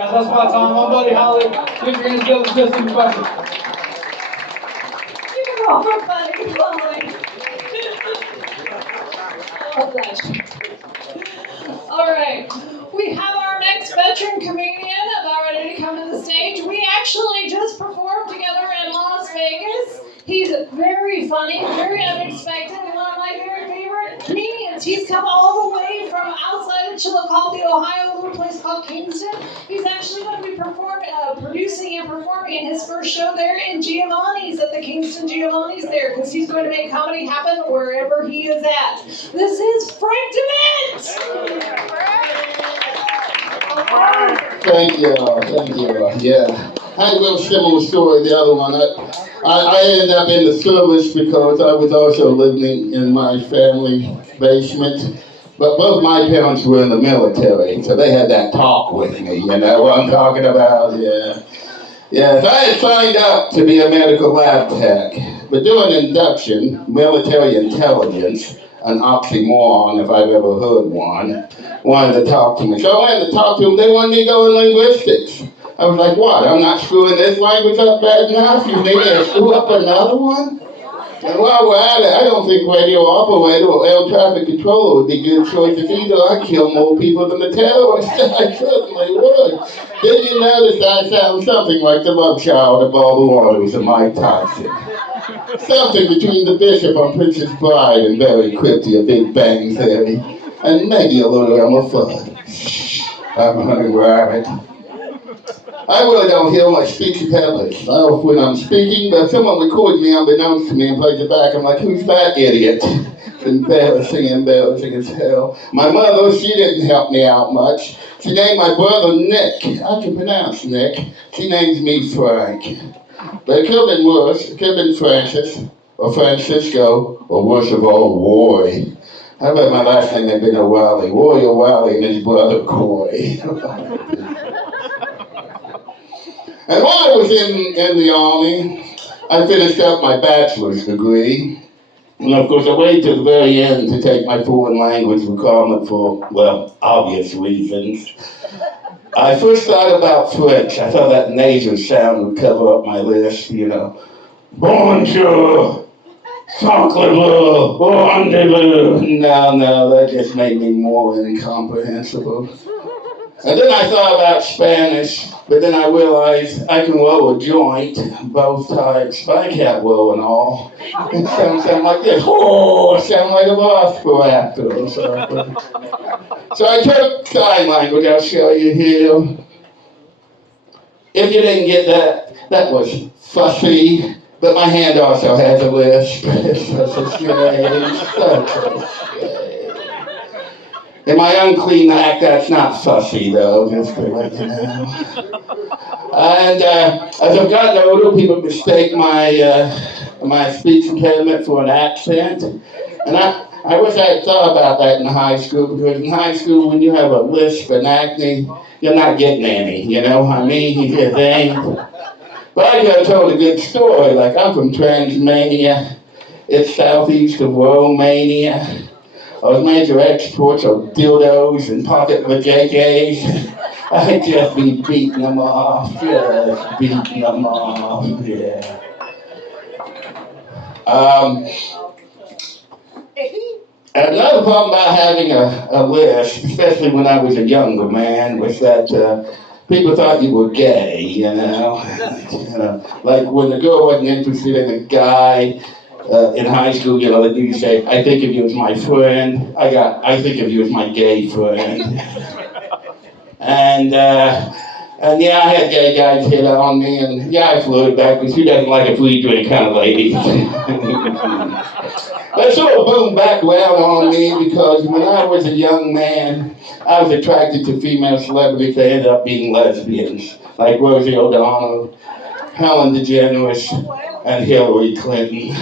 That's my time. I'm Buddy Holly. Please your hands together for Justin McBucket. You're over, Buddy Holly. Oh, gosh. All right. We have our next veteran comedian about ready to come to the stage. We actually just performed together in Las Vegas. He's very funny, very unexpected, and one of my very favorite comedians. He's come all the way from outside of Chillicothe, Ohio, a little place called Kingston. He's actually going to be producing and performing his first show there in Giovanni's, at the Kingston Giovanni's there, because he's going to make comedy happen wherever he is at. This is Frank DeVent! Thank you. Yeah. I had a little similar story, the other one. I ended up in the service because I was also living in my family basement. But both my parents were in the military, so they had that talk with me, you know what I'm talking about? Yeah. Yes, I had signed up to be a medical lab tech, but doing induction, military intelligence, an oxymoron if I've ever heard one, wanted to talk to me. So I went to talk to them. They wanted me to go in linguistics. I was like, what? I'm not screwing this language up bad enough? You need me to screw up another one? And while we're at it, I don't think radio operator or air traffic controller would be good choices either. I'd kill more people than the terrorists. I certainly would. Did you notice I sound something like the love child of Barbara Waters and Mike Tyson? Something between the Bishop on Princess Bride and Barry Kripke of Big Bang Theory. And maybe a little Elmer Fudd. I'm Honey Rabbit. I really don't hear my speech impediments. I don't know when I'm speaking, but if someone records me unbeknownst to me and plays it back, I'm like, who's that idiot? It's embarrassing as hell. My mother, she didn't help me out much. She named my brother Nick. I can pronounce Nick. She named me Frank. But it could have been worse. It could have been Francis, or Francisco, or worse of all, Roy. How about my last name had been O'Reilly? Roy O'Reilly and his brother Coy. And while I was in the Army, I finished up my bachelor's degree. And of course, I waited to the very end to take my foreign language requirement for, well, obvious reasons. I first thought about French. I thought that nasal sound would cover up my list, you know. Bonjour, sacre-bleu, rendezvous. No, that just made me more incomprehensible. And then I thought about Spanish, but then I realized I can roll a joint both types, but I can't roll an all. It sound like this. Oh, it sounds like a velociraptor. So I took sign language. I'll show you here. If you didn't get that, that was fussy, but my hand also has a lisp. In my unclean act, that's not fussy, though, just to let you know. And as I've gotten older, people mistake my speech impediment for an accent. And I wish I had thought about that in high school, because in high school, when you have a lisp and acne, you're not getting any, you know what I mean? You just ain't. But I could have told a good story, like I'm from Transmania. It's southeast of Romania. Our major exports are dildos and pocket vajayjays. I'd just be beating them off, yeah. Another problem about having a lisp, especially when I was a younger man, was that people thought you were gay, you know. Like when the girl wasn't interested in a guy, in high school, you know, that you say, I think of you as my friend. I think of you as my gay friend. And yeah, I had gay guys hit on me, and yeah, I flirted back, but she doesn't like a free drink kind of lady. That sort of boomed back around on me because when I was a young man, I was attracted to female celebrities that ended up being lesbians, like Rosie O'Donnell, Helen DeGeneres, and Hillary Clinton.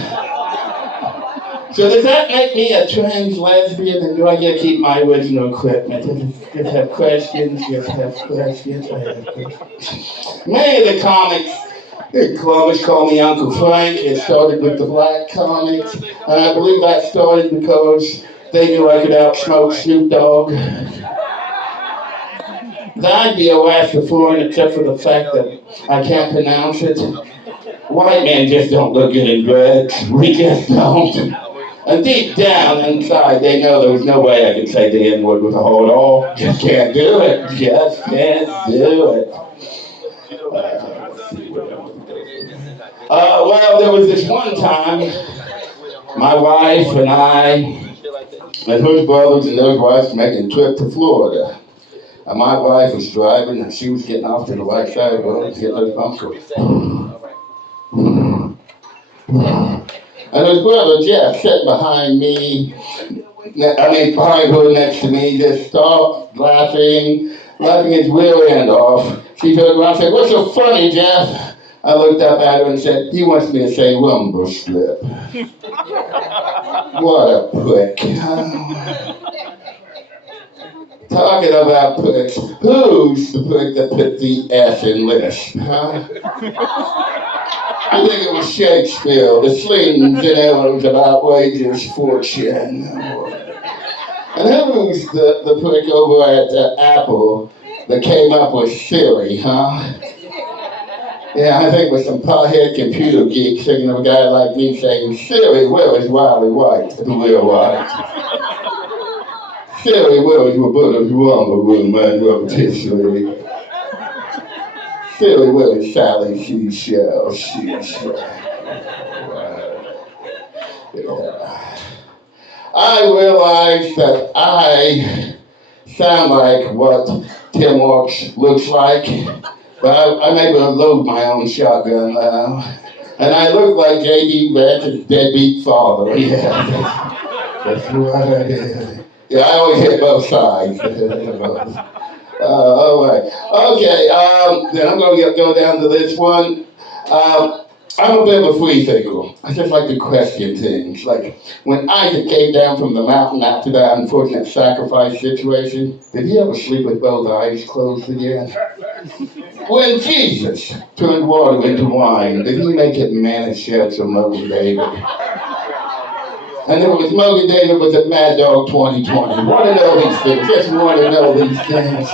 So does that make me a trans lesbian, and do I get to keep my original equipment? Just have questions, I have questions. Many of the comics in Columbus call me Uncle Frank. It started with the black comics, and I believe that started because they knew I could outsmoke Snoop Dogg. the idea lasts the flooring except for the fact that I can't pronounce it. White men just don't look good in dreads. We just don't. And deep down inside, they know there was no way I could say the N-word with a hold all. Just can't do it. Just can't do it. Well, there was this one time, my wife and I, and her brothers and their wives making a trip to Florida. And my wife was driving, and she was getting off to the right side of the road, getting her bunker. And his brother Jeff sat behind me, behind her next to me, just stopped laughing his rear end off. She turned around and said, "What's so funny, Jeff?" I looked up at her and said, "He wants me to say rumble strip." What a prick. Talking about pricks, who's the prick that put the S in list, huh? I think it was Shakespeare, the slings and arrows of outrageous fortune. And who's the prick over at Apple that came up with Siri, huh? Yeah, I think it was some pothead computer geek thinking of a guy like me saying, "Siri, where is Wiley White, the real White? Siri, where is Roberta's rumble room and rotisserie? Siri, where is Sally Seashell? I realized that I sound like what Tim Hawks looks like, but I'm able to load my own shotgun now. And I look like J.D. Vance's deadbeat father. Yeah, that's what I did. Yeah, I always hit both sides. All right. Okay, then I'm going to go down to this one. I'm a bit of a free thinker. I just like to question things. Like when Isaac came down from the mountain after that unfortunate sacrifice situation, did he ever sleep with both eyes closed again? When Jesus turned water into wine, did he make it Manischewitz or Mogen David? And there was Mogen David was at Mad Dog 2020. Want to know these things. Just want to know these things.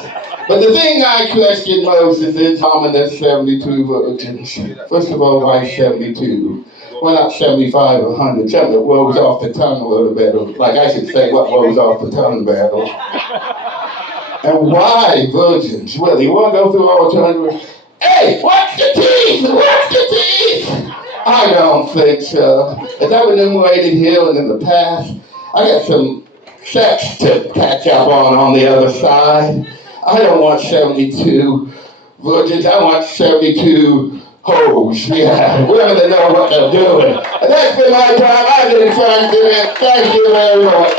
But the thing I question most is this ominous 72 virgins. First of all, why 72? Why not 75 or 100? Something that rolls off the tongue a little better. Like I should say, what rolls off the tongue better. And why virgins? Well, you want to go through all the time? Hey, what's the teeth? What's the teeth? I don't think so. As I've enumerated here and in the past, I got some sex to catch up on the other side. I don't want 72 virgins. I want 72 hoes. Yeah, women that know what they're doing. And that's been my time. I've been trying to do it. Thank you very much.